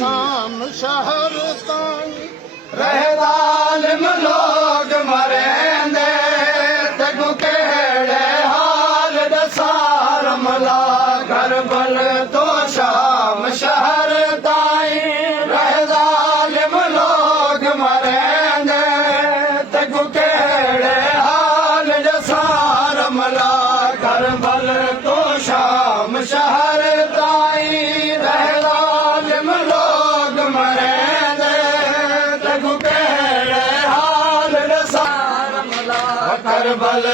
शाम शहर ताई रहदालिम लोग मरेंदे तगु केड़े हाल दसार मला घर बल तो शाम शहर ताई रहदालिम लोग मरेंदे तगु केड़े हाल दसार मला घर बल तो शाम शहर ताई रहदालिम लोग मरेंदे तगु केड़े हाल दसार मला घर बल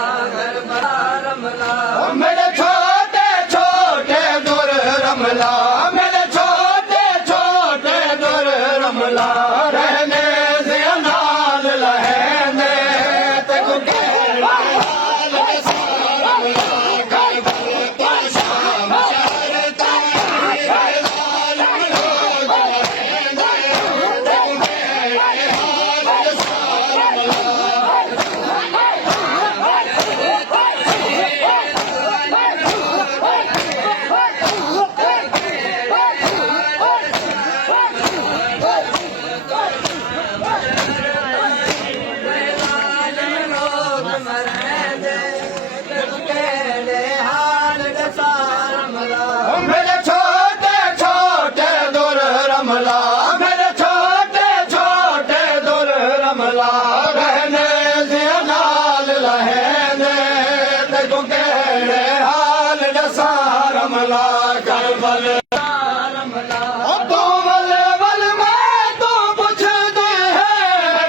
मेरे छोटे छोटे दुर रमला मेरे छोटे छोटे दुर रमला रहने से अनाल लहने तगु केड़े हाल दसार मला घर बल तो शाम शहर ताई रहदालिम लोग मरेंदे तगु केड़े हाल दसार मला मेरे छोटे छोटे दुर रमला मेरे छोटे छोटे दुर रमला रहने से नाल लहने तगु केड़े हाल दसा रमला कर बल तू वल वल मैं तू पुछदे है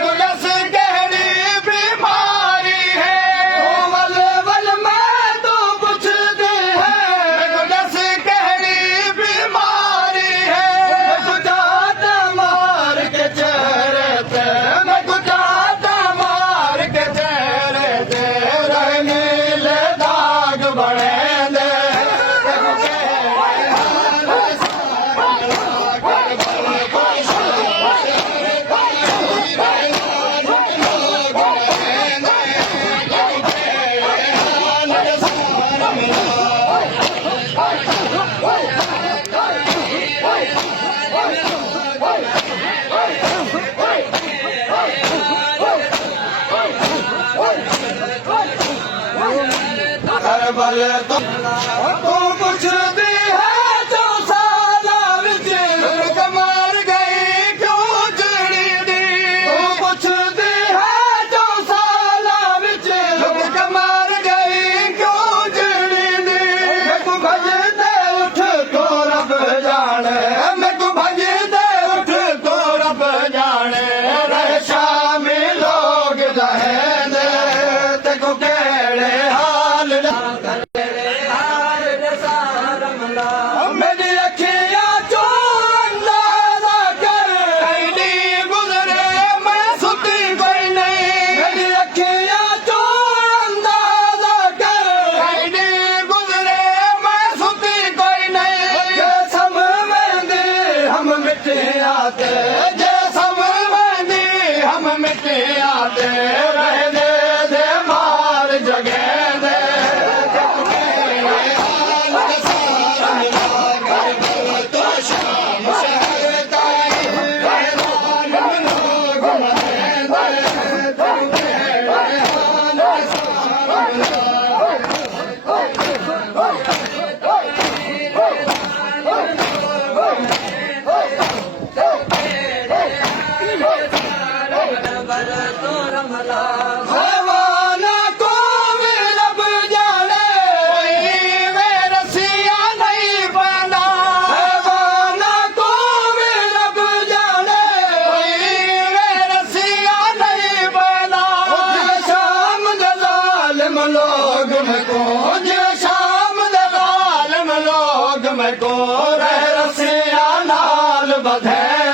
गुलस केड़ी बीमारी है तू वल वल मैं तू पुछदे है गुलस केड़ी बीमारी है मैं गुजाता मार के चेहरे पे मैं गुजाता मार के चेहरे पे रहने ले दाग बने दे तगु केड़े हाल कर बल तू पुछदी है जो साला विच लुक मार गई क्यों जड़ी दी तू पुछदी है जो साला विच लुक मार गई क्यों जड़ी दी मैं को भजदे उठ तो रब जाने मैं को भजदे उठ तो रब जाने रह शामी लोग रहने तगु केड़े हाल मेरी अखियां जो अंदाजा कर ऐडी गुजरे मैं सुती कोई नहीं मेरी अखियां जो अंदाजा कर ऐडी गुजरे मैं सुती कोई नहीं जे समझेंगे हम मिटे आते जे समझेंगे हम मिटे आते रहने दे मार जगे दे हवाना को भी लब जाने कोई में रसिया नहीं बना हवाना को भी लब जाने कोई में रसिया नहीं बना जे शाम दलाल लोग में को जे शाम दलाल लोग में को रह रसिया नाल बधे